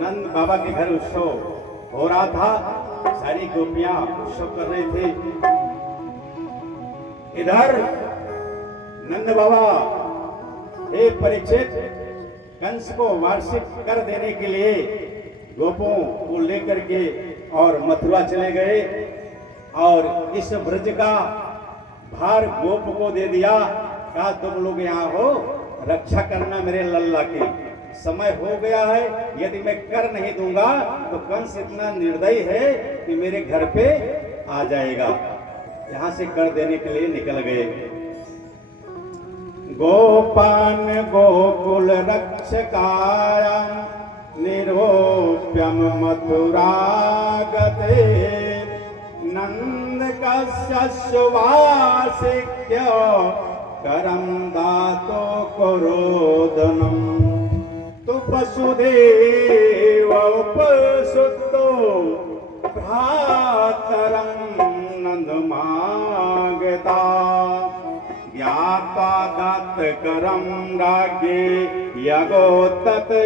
नंद बाबा के घर उत्सव हो रहा था। सारी गोपियां उत्सव कर रहे थे। इधर नंद बाबा एक परीक्षित कंस को वार्षिक कर देने के लिए गोपों को लेकर के और मथुरा चले गए और इस ब्रज का भार गोप को दे दिया। कहा तुम लोग यहाँ हो, रक्षा करना मेरे लल्ला की। समय हो गया है, यदि मैं कर नहीं दूंगा तो कंस इतना निर्दयी है कि मेरे घर पे आ जाएगा। यहाँ से कर देने के लिए निकल गए। गोपान गोकुल रक्षकाय निरोप्यम मथुरागते नंद कस्यवासिक्य करम दातो करोदनम तु वसुदेव उपसुतो भ्रातरं नंदमागता ज्ञात्वा दत्तकरं राज्ञे यगोत्ततयोशनं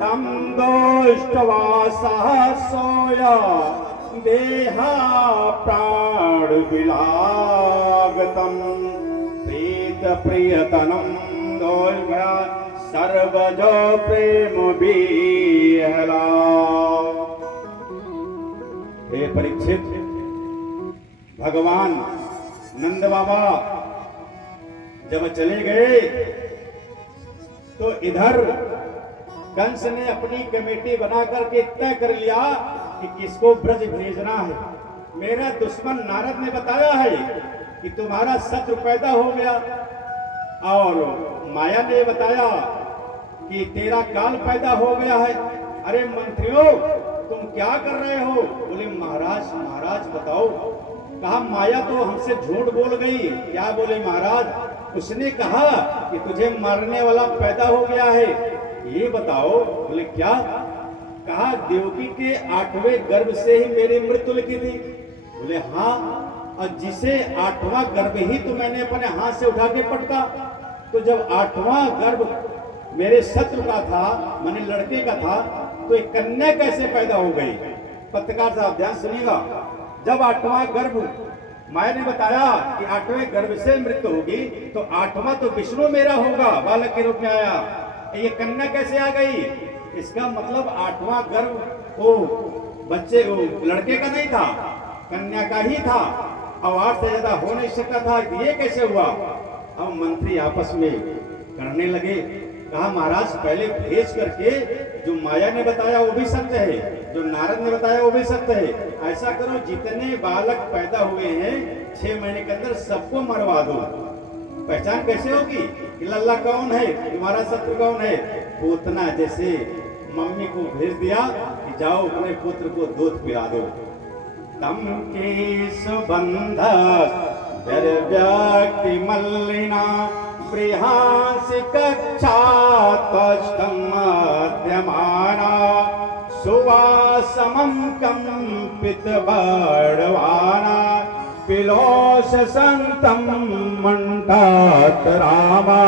तं दृष्ट्वा सहसोऽय देहा प्राणविलागतं प्रीतप्रियतनं दोल्भ्या सर्वजो प्रेम विहला। हे परीक्षित, भगवान नंद बाबा जब चले गए तो इधर कंस ने अपनी कमेटी बना करके तय कर लिया कि किसको ब्रज भेजना है। मेरा दुश्मन नारद ने बताया है कि तुम्हारा शत्रु पैदा हो गया, और माया ने बताया कि तेरा काल पैदा हो गया है। अरे मंत्रियों, तुम क्या कर रहे हो? बोले महाराज, महाराज बताओ। कहा माया तो हमसे झूठ बोल गई। क्या बोले महाराज? उसने कहा कि तुझे मारने वाला पैदा हो गया है। ये बताओ। बोले क्या? कहा देवकी के 8वें गर्भ से ही मेरी मृत्यु लिखी थी। बोले हाँ, और जिसे 8वां गर्भ ही तो मैंने अपने हाथ से उठा के पटका। तो जब 8वां गर्भ मेरे शत्रु का था, मैंने लड़के का था, तो एक कन्या कैसे पैदा हो गई? पत्रकार साहब ध्यान सुनिएगा। जब 8वां गर्भ माया ने बताया कि 8वें गर्भ से मृत्यु होगी, तो 8वां तो विष्णु मेरा होगा, बालक के रूप में आया। ये कन्या कैसे आ गई? इसका मतलब 8वां गर्भ वो बच्चे वो लड़के का नहीं था, कन्या का ही था, और 8 से ज्यादा हो नहीं सकता था। ये कैसे हुआ? अब मंत्री आपस में करने लगे। कहा महाराज पहले भेज करके जो माया ने बताया वो भी सत्य है, जो नारद ने बताया वो भी सत्य है। ऐसा करो जितने बालक पैदा हुए हैं 6 महीने के अंदर सबको मरवा दो। पहचान कैसे होगी कि लल्ला कौन है, तुम्हारा शत्रु कौन है? पूतना जैसे मम्मी को भेज दिया कि जाओ अपने पुत्र को दूध पिला दो। तम की सुबंध व्यक्ति मल्लिना बृहांसि कक्षा त्वष्टं मध्यमाना सुवासमं कंपित बड़वाना पिलोष संतम मंतात रामा।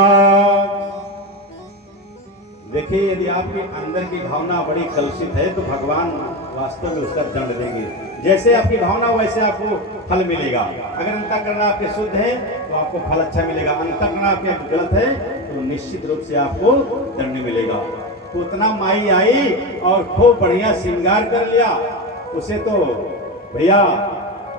देखिए, यदि आपके अंदर की भावना बड़ी कलुषित है तो भगवान वास्तव में उसका दंड देंगे। जैसे आपकी भावना वैसे आपको फल मिलेगा। अगर अंतःकरण आपके शुद्ध है तो आपको फल अच्छा मिलेगा, अंतःकरण आपके गलत है तो निश्चित रूप से आपको दंड मिलेगा। तो उतना माई आई और खूब बढ़िया श्रृंगार कर लिया। उसे तो भैया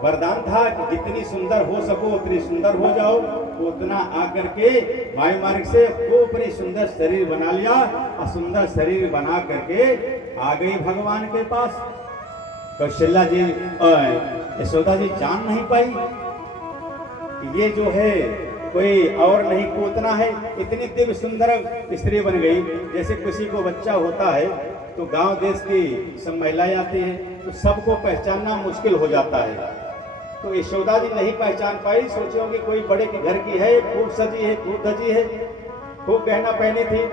वरदान था कि जितनी सुंदर हो सको उतनी सुंदर हो जाओ। तो उतना आकर के वायु मार्ग से खूब बड़ी सुंदर शरीर बना लिया, और सुंदर शरीर बना करके आ गई भगवान के पास। कौशल्या जी यशोदा जी जान नहीं पाई ये जो है कोई और नहीं पूतना है। इतनी दिव्य सुंदर स्त्री बन गई। जैसे किसी को बच्चा होता है तो गांव देश की सब महिलाएं आती हैं तो सबको पहचानना मुश्किल हो जाता है। तो यशोदा जी नहीं पहचान पाई। सोची होगी कोई बड़े के घर की है, खूब सजी है, खूब धजी है, खूब गहना पहनी थी।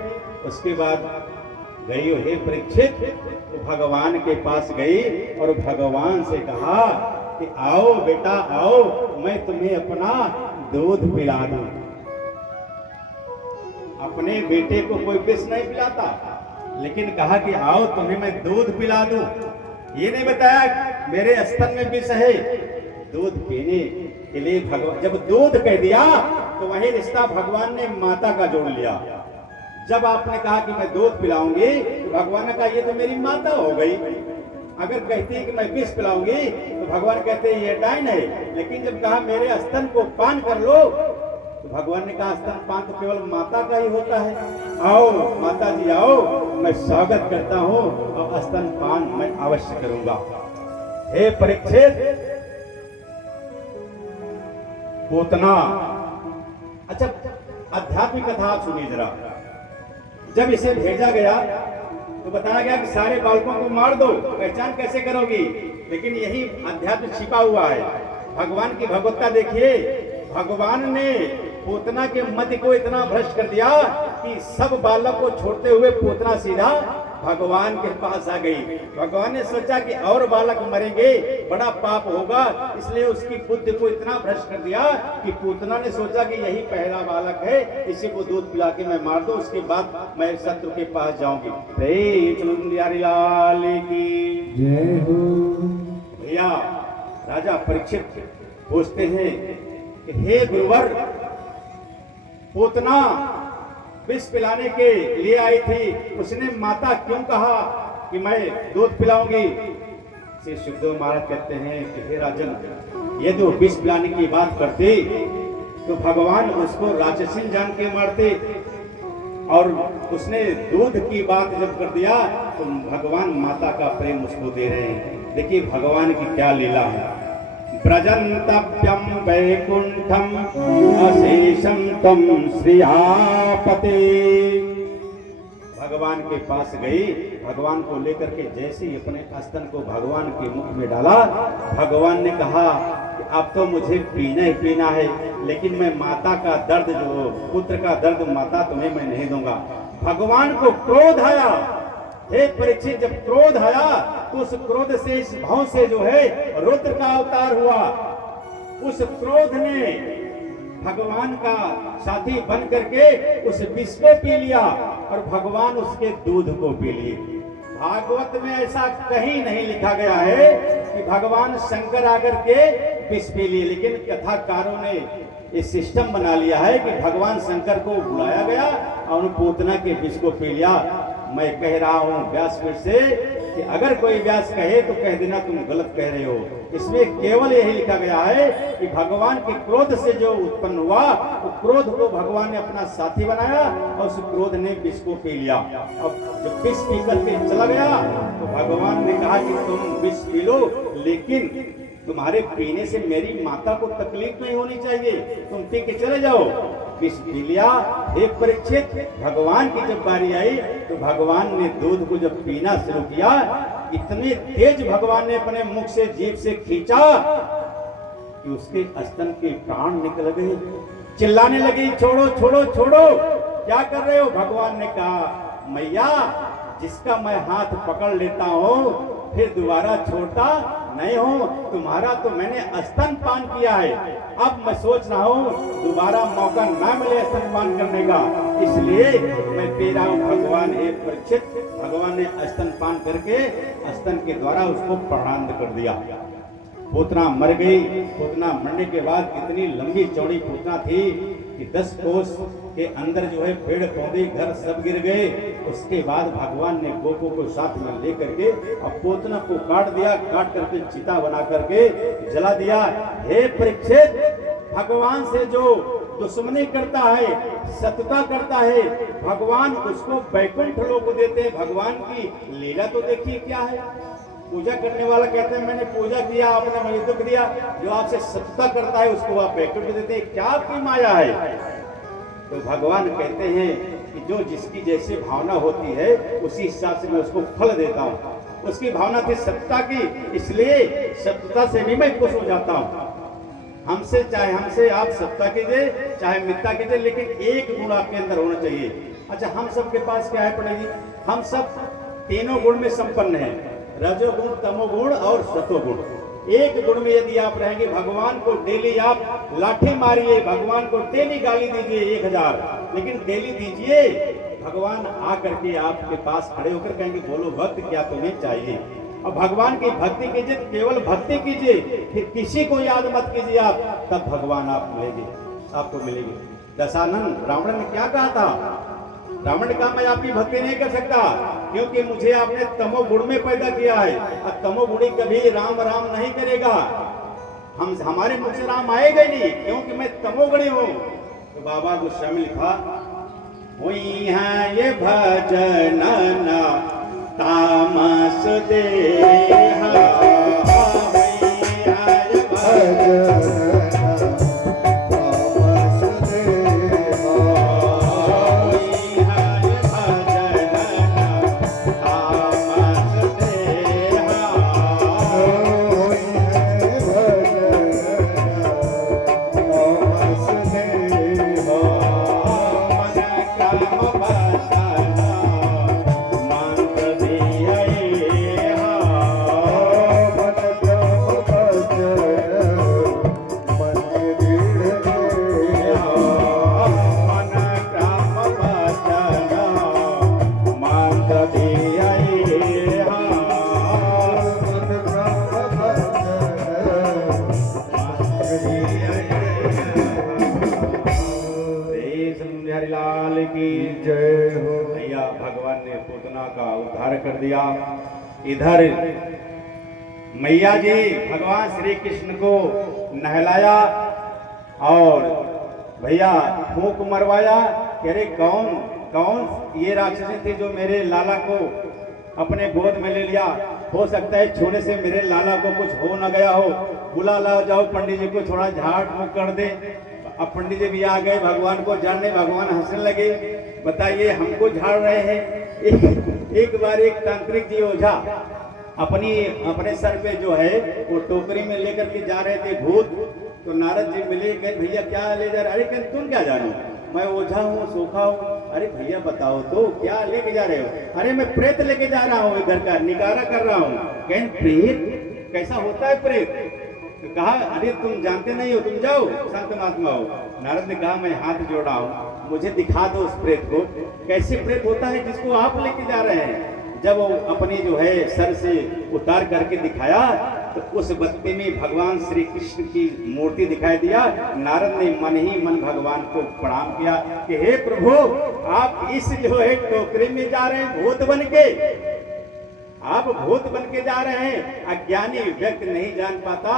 उसके बाद गई हे परीक्षित, तो भगवान के पास गई और भगवान से कहा कि आओ बेटा आओ, मैं तुम्हें अपना दूध पिला दूं। अपने बेटे को कोई विष नहीं पिलाता, लेकिन कहा कि आओ तुम्हें मैं दूध पिला दूं। ये नहीं बताया मेरे स्तन में विष है। दूध पीने के लिए भगवान जब दूध कह दिया तो वही रिश्ता भगवान ने माता का जोड़ लिया। जब आपने कहा कि मैं दूध पिलाऊंगी तो भगवान ने कहा ये तो मेरी माता हो गई। अगर कहती है कि मैं विष पिलाऊंगी तो भगवान कहते हैं ये डायन है। लेकिन जब कहा मेरे स्तन को पान कर लो तो भगवान ने कहा स्तन पान तो केवल माता का ही होता है। आओ माता जी आओ, मैं स्वागत करता हूँ और स्तन पान मैं अवश्य करूंगा। हे परीक्षित, पूतना। अच्छा, आध्यात्मिक कथा आप सुनिए जरा। जब इसे भेजा गया तो बताया गया कि सारे बालकों को मार दो। पहचान कैसे करोगी? लेकिन यही अध्यात्म छिपा हुआ है। भगवान की भगवत्ता देखिए। भगवान ने पूतना के मति को इतना भ्रष्ट कर दिया कि सब बालक को छोड़ते हुए पूतना सीधा भगवान के पास आ गई। भगवान ने सोचा कि और बालक मरेंगे, बड़ा पाप होगा, इसलिए उसकी बुद्धि को इतना भ्रष्ट कर दिया कि पूतना ने सोचा कि यही पहला बालक है, इसी को दूध पिला के मैं मार दूं, उसके बाद मैं शत्रु के पास जाऊंगी। लाल की जय हो। भैया राजा परीक्षित पूछते हैं कि हे गुरुवर, पूतना विष पिलाने के लिए आई थी, उसने माता क्यों कहा कि मैं दूध पिलाऊंगी? श्री सुखदेव महाराज कहते हैं कि हे राजन, ये जो विष पिलाने की बात करते तो भगवान उसको राक्षसी जान के मारते और उसने दूध की बात जब कर दिया तो भगवान माता का प्रेम उसको दे रहे हैं। देखिए भगवान की क्या लीला है। ब्रजंतव्यम वैकुंठम अशेषम तम श्रियापते। भगवान के पास गई, भगवान को लेकर के जैसे ही अपने स्तन को भगवान के मुख में डाला, भगवान ने कहा कि अब तो मुझे पीना ही पीना है, लेकिन मैं माता का दर्द, जो पुत्र का दर्द माता तुम्हें मैं नहीं दूंगा। भगवान को क्रोध आया। हे परीक्षित, जब क्रोध आया तो उस क्रोध से, इस भाव से जो है रुद्र का अवतार हुआ। उस क्रोध ने भगवान का साथी बन करके उस विष को पी लिया और भगवान उसके दूध को पी लिए। भागवत में ऐसा कहीं नहीं लिखा गया है कि भगवान शंकर आकर के विष पी लिए, लेकिन कथाकारों ने ये सिस्टम बना लिया है कि भगवान शंकर को बुलाया गया और पूतना के विष को पी लिया। मैं कह रहा हूं व्यासपीठ से कि अगर कोई व्यास कहे तो कह देना तुम गलत कह रहे हो। इसमें केवल यही लिखा गया है कि भगवान के क्रोध से जो उत्पन्न हुआ, वो क्रोध को भगवान ने अपना साथी बनाया और उस क्रोध ने विष को पी लिया। अब जब विष पी करके चला गया तो भगवान ने कहा कि तुम विष पी लो, लेकिन तुम्हारे पीने से मेरी माता को तकलीफ नहीं होनी चाहिए, तुम पी के चले जाओ। विष पी लिया। हे परीक्षित, भगवान की जब बारी आई तो भगवान ने दूध को जब पीना शुरू किया, इतने तेज भगवान ने अपने मुख से, जीभ से खींचा कि उसके स्तन के प्राण निकल गए। चिल्लाने लगी, छोड़ो छोड़ो छोड़ो, क्या कर रहे हो। भगवान ने कहा, मैया, जिसका मैं हाथ पकड़ लेता हूँ फिर दोबारा छोड़ता नहीं हूँ, तुम्हारा तो मैंने स्तनपान किया है, अब मैं सोच रहा हूँ दोबारा मौका ना मिले स्तनपान करने का, इसलिए मैं पी रहा हूँ। भगवान हे परीक्षित, भगवान ने स्तनपान करके स्तन के द्वारा उसको प्राणांत कर दिया। पूतना मर गई। पूतना मरने के बाद इतनी लंबी चौड़ी पूतना थी कि 10 कोस के अंदर जो है पेड़ पौधे घर सब गिर गए। उसके बाद भगवान ने गोपों को साथ में लेकर के अब पूतना को काट दिया, काट करके चिता बना करके जला दिया। हे परीक्षित, भगवान से जो दुश्मनी करता है, सतता करता है, भगवान उसको वैकुंठ लोक देते हैं। भगवान की लीला तो देखिए क्या है। पूजा करने वाला कहते हैं मैंने पूजा किया, आपने मुझे दुख दिया। जो आपसे सतता करता है उसको आप वैकुंठ देते हैं। क्या आपकी माया है। तो भगवान कहते हैं कि जो जिसकी जैसी भावना होती है उसी हिसाब से मैं उसको फल देता हूँ। उसकी भावना थी सत्ता की, इसलिए सत्ता से भी मैं खुश हो जाता हूँ। हमसे चाहे हमसे आप सत्ता कीजिए चाहे मिथ्या कीजिए, लेकिन एक गुण आपके अंदर होना चाहिए। अच्छा, हम सब के पास क्या है पड़ेगी, हम सब तीनों गुण में संपन्न हैं, रजोगुण, तमोगुण और सतोगुण। एक गुण में यदि आप रहेंगे, भगवान को डेली आप लाठी मारिए, भगवान को डेली गाली दीजिए 1000, लेकिन डेली दीजिए, भगवान आकर के आपके पास खड़े होकर कहेंगे बोलो भक्त क्या तुम्हें चाहिए। और भगवान की भक्ति कीजिए, केवल भक्ति कीजिए, फिर किसी को याद मत कीजिए आप, तब भगवान आप मिलेंगे, आपको मिलेंगे। दशानन रावण ने क्या कहा था, रावण ने कहा मैं आपकी भक्ति नहीं कर सकता क्योंकि मुझे आपने तमोगुण में पैदा किया है, और तमोगुणी कभी राम राम नहीं करेगा, हमारे मुख से राम आएगा ही नहीं क्योंकि मैं तमोगुणी हूँ। तो बाबा गोस्वामी लिखा, हुई है ये भजन तामस देहा, हुई है ये भजन कर दिया। इधर मैया जी भगवान श्री कृष्ण को नहलाया और भैया फूंक मरवाया, कह रहे कौन कौन ये राक्षसी थी जो मेरे लाला को अपने गोद में ले लिया? हो सकता है छोड़े से मेरे लाला को कुछ हो ना गया हो। बुला लाओ, जाओ पंडित जी को थोड़ा झाड़ फूक कर दे। अब पंडित जी भी आ गए भगवान को जानने। भगवान हंसने लगे, बताइए हमको झाड़ रहे हैं। एक बार एक तांत्रिक जी ओझा अपने सर पे जो है वो टोकरी में लेकर के जा रहे थे भूत। तो नारद जी मिले, कहे भैया क्या ले जा रहे? अरे कहे तुम क्या जानो, मैं ओझा हूँ, सोखा हूँ। अरे भैया बताओ तो क्या लेके जा रहे हो? अरे मैं प्रेत लेके जा रहा हूँ, घर का निकारा कर रहा हूँ। कहें प्रेत कैसा होता है प्रेत? तो कहा अरे तुम जानते नहीं हो, तुम जाओ संत महात्मा हो। नारद ने कहा मैं हाथ जोड़ा हूँ, मुझे दिखा दो उस प्रेत को। कैसे प्रेत होता है जिसको आप लेके जा रहे हैं? जब वो अपनी जो है सर से उतार करके दिखाया तो उस बत्ती में भगवान श्री कृष्ण की मूर्ति दिखाई दिया। नारद ने मन ही मन भगवान को प्रणाम किया कि हे प्रभु, आप इस जो है टोकरी में जा रहे हैं भूत बन के, आप भूत बन के जा रहे हैं। अज्ञानी व्यक्ति नहीं जान पाता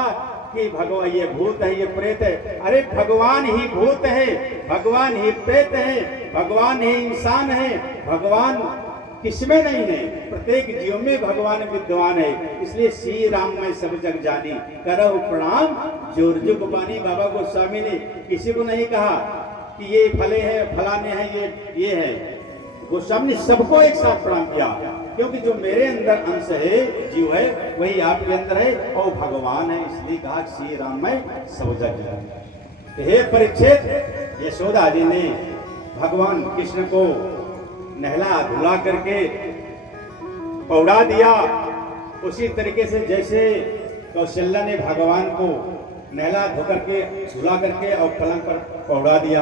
कि भगवान ये भूत है, ये प्रेत है। अरे भगवान ही भूत है, भगवान ही प्रेत है, भगवान ही इंसान है। भगवान किसमें नहीं है? प्रत्येक जीव में भगवान विद्वान है। इसलिए श्री राम में सब जग जानी, करहु प्रणाम जोर जुग बानी। बाबा गोस्वामी ने किसी को नहीं कहा कि ये फले हैं, फलाने हैं, ये है। गोस्वामी ने सबको एक साथ प्रणाम किया, क्योंकि जो मेरे अंदर अंश है, जीव है, वही आपके अंदर है और भगवान है। इसलिए कहा श्री राम में सब जग जानी। हे परीक्षित, यशोदा जी ने भगवान कृष्ण को नहला धुला करके पौड़ा दिया, उसी तरीके से जैसे कौशल्या ने भगवान को नहला धो करके धुला करके और पलंग पर पौड़ा दिया।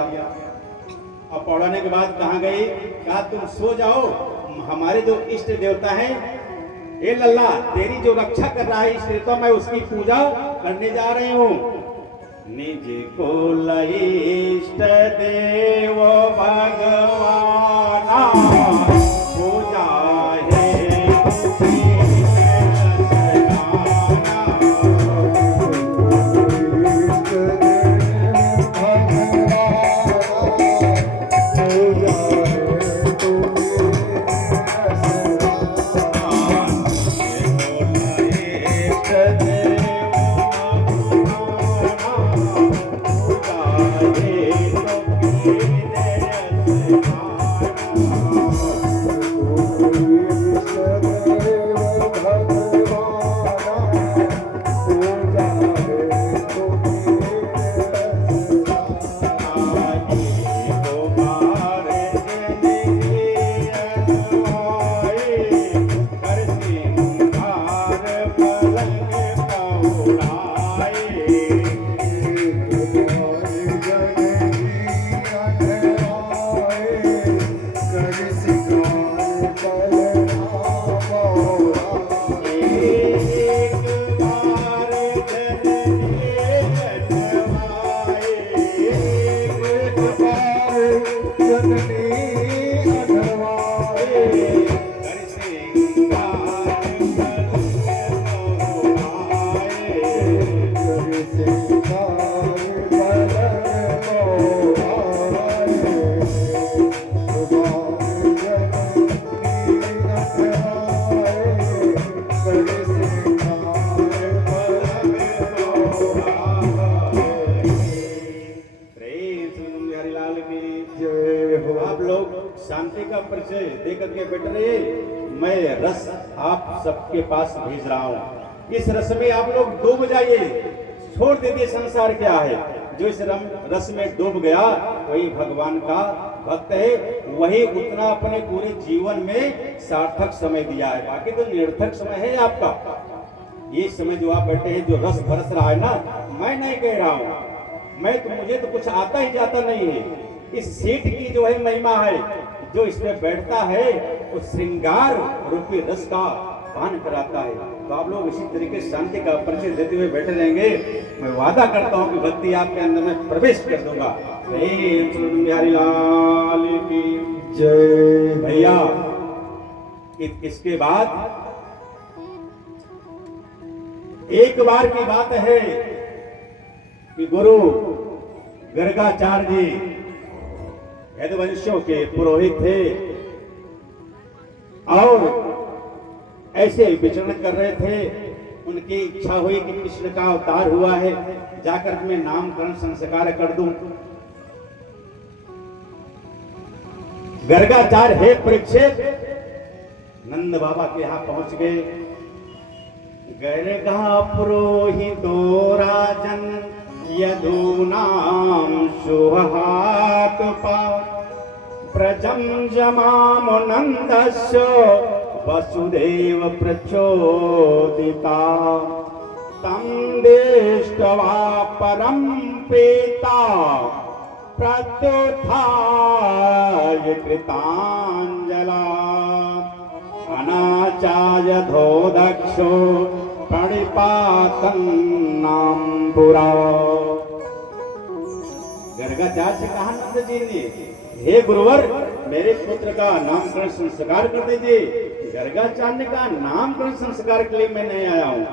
और पौड़ाने के बाद कहाँ गई? कहा तुम सो जाओ, हमारे जो इष्ट देवता है, ए लल्ला तेरी जो रक्षा कर रहा है इष्ट देवता, मैं उसकी पूजा करने जा रही हूँ। निज को इष्ट देव भगवाना पूजा शांति का परिचय दे करके बैठ रहे। मैं रस आप सबके पास भेज रहा हूँ, इस रस में आप लोग डूब जाइए, छोड़ दीजिए संसार क्या है। जो इस रस में डूब गया वही भगवान का भक्त है, वही उतना अपने पूरे जीवन में सार्थक समय दिया है। बाकी तो निरर्थक समय है आपका। ये समय जो आप बैठे हैं, जो रस बरस रहा है ना, मैं नहीं कह रहा हूँ, मुझे तो कुछ आता ही जाता नहीं है। इस सीट की जो है महिमा है, जो इसमें बैठता है वो श्रृंगार रूपी रस का पान कराता है। तो आप लोग इसी तरीके से शांति का परिचय देते हुए बैठे रहेंगे। मैं वादा करता हूँ कि भक्ति आपके अंदर में प्रवेश कर दूंगा। बिहारी लाल की जय। भैया इसके बाद एक बार की बात है कि गुरु गर्गाचार्य जी यदुवंशियों के पुरोहित थे और ऐसे विचरण कर रहे थे। उनकी इच्छा हुई कि कृष्ण का अवतार हुआ है, जाकर मैं नामकरण संस्कार कर दूं। गर्गाचार्य हे परीक्षित नंद बाबा के यहां पहुंच गए। गर्गा पुरोहितो राजन यदूनाम शुभात प्रजम जमामुनन्दस्य वसुदेव प्रचोदिता तं दृष्ट्वा परं प्रीता प्रत्युत्थाय कृताञ्जला अनाचार्यधो दक्षो प्रणिपातं नाम्बुरा। गर्गाचार्य से कहा नंद जी ने, हे गुरुवर मेरे पुत्र का नामकरण संस्कार कर दीजिए। गर्गाचार्य ने कहा नामकरण संस्कार के लिए मैं नहीं आया हूँ,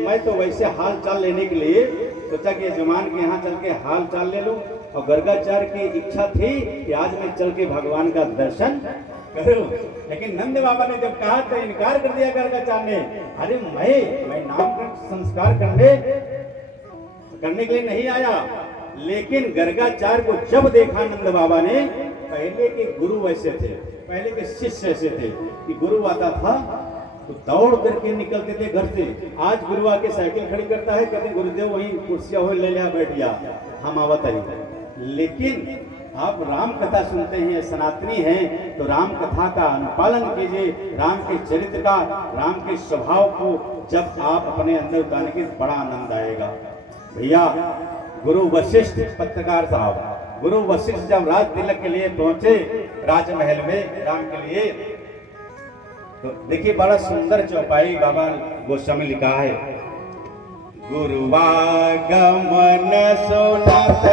मैं तो वैसे हाल चाल लेने के लिए सोचा कि यजमान के यहाँ चल के हाल चाल ले लूं। और गर्गाचार्य की इच्छा थी कि आज मैं चल के भगवान का दर्शन करूं, लेकिन नंद बाबा ने जब कहा तो इनकार कर दिया गर्गाचार्य ने। अरे मैं नामकरण संस्कार करने के लिए नहीं आया। लेकिन गर्गाचार्य को जब देखा नंद बाबा ने, पहले के गुरु वैसे थे, पहले के शिष्य ऐसे थे कि गुरु आता था तो दौड़ करके निकलते थे घर से। आज गुरु आके साइकिल खड़ी करता है, कहते गुरुदेव वहीं कुर्सियां हो ले लिया बैठ गया, हम आवत आई। लेकिन आप राम कथा सुनते हैं, सनातनी हैं, तो राम कथा का अनुपालन कीजिए। राम के चरित्र का, राम के स्वभाव को जब आप अपने अंदर उतारेंगे तो बड़ा आनंद आएगा। भैया गुरु वशिष्ठ पत्रकार साहब, गुरु वशिष्ठ जब राज तिलक के लिए पहुंचे राजमहल में राम के लिए, तो देखिए बड़ा सुंदर चौपाई बाबा गोस्वामी लिखा है। गुरुवागमन सुनत